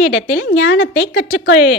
தேவனிடத்தில் ஞானத்தை கற்றுக்கொள்.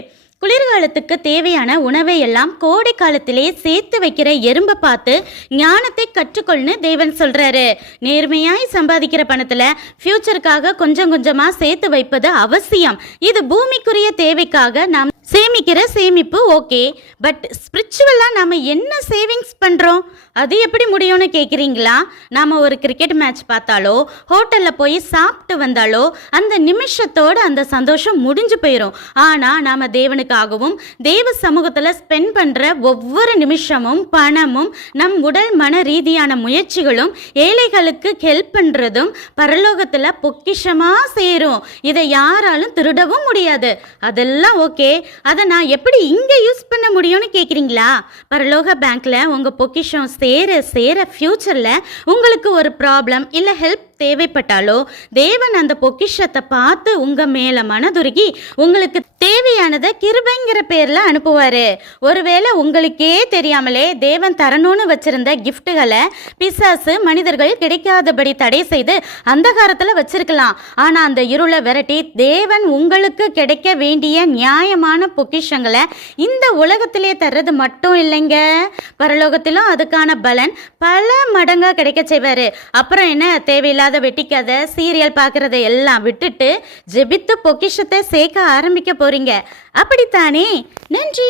குளிர்காலத்துக்கு தேவையான உணவை எல்லாம் கோடை காலத்திலே சேர்த்து வைக்கிற எறும்பை பார்த்து ஞானத்தை கற்றுக்கொள்னு தேவன் சொல்றாரு. நேர்மையாய் சம்பாதிக்கிற பணத்துல ஃபியூச்சருக்காக கொஞ்சம் கொஞ்சமா சேர்த்து வைப்பது அவசியம். இது பூமிக்குரிய தேவைக்காக நாம் சேமிக்கிற சேமிப்பு ஓகே. பட் ஸ்பிரிச்சுவலாக நம்ம என்ன சேவிங்ஸ் பண்ணுறோம், அது எப்படி முடியும்னு கேட்குறீங்களா? நாம் ஒரு கிரிக்கெட் மேட்ச் பார்த்தாலோ ஹோட்டலில் போய் சாப்பிட்டு வந்தாலோ அந்த நிமிஷத்தோடு அந்த சந்தோஷம் முடிஞ்சு போயிடும். ஆனால் நாம் தேவனுக்காகவும் தேவ சமூகத்தில் ஸ்பெண்ட் பண்ணுற ஒவ்வொரு நிமிஷமும் பணமும் நம் உடல் மன ரீதியான முயற்சிகளும் ஏழைகளுக்கு ஹெல்ப் பண்ணுறதும் பரலோகத்தில் பொக்கிஷமாக சேரும். இதை யாராலும் திருடவும் முடியாது. அதெல்லாம் ஓகே, அதை நான் எப்படி இங்கே யூஸ் பண்ண முடியும்னு கேட்குறீங்களா? பரலோக பேங்க்கில் உங்கள் பொக்கிஷம் சேர சேர ஃப்யூச்சரில் உங்களுக்கு ஒரு ப்ராப்ளம் இல்லை ஹெல்ப் தேவைப்பட்டாலோ தேவன் அந்த பொக்கிஷத்தை பார்த்து உங்கள் மேலே மனதுருகி உங்களுக்கு தேவையானதை கிருபைங்கிற பேரில் அனுப்புவார். ஒருவேளை உங்களுக்கே தெரியாமலே தேவன் தரணும்னு வச்சிருந்த கிஃப்ட்டுகளை பிசாசு மனிதர்கள் கிடைக்காதபடி தடை செய்து அந்தகாரத்தில் வச்சிருக்கலாம். ஆனால் அந்த இருளை விரட்டி தேவன் உங்களுக்கு கிடைக்க வேண்டிய நியாயமான பொக்கிஷங்களை இந்த உலகத்திலே தர்றது மட்டும் இல்லைங்க, பரலோகத்திலும் அதுக்கான பலன் பல மடங்காக கிடைக்க செய்வார். அப்புறம் என்ன, தேவையில்லாத வெட்டிக்காத சீரியல் பார்க்கறத எல்லாம் விட்டுட்டு ஜெபித்து பொக்கிஷத்தை சேர்க்க ஆரம்பிக்க போறீங்க. அப்படித்தானே? நன்றி.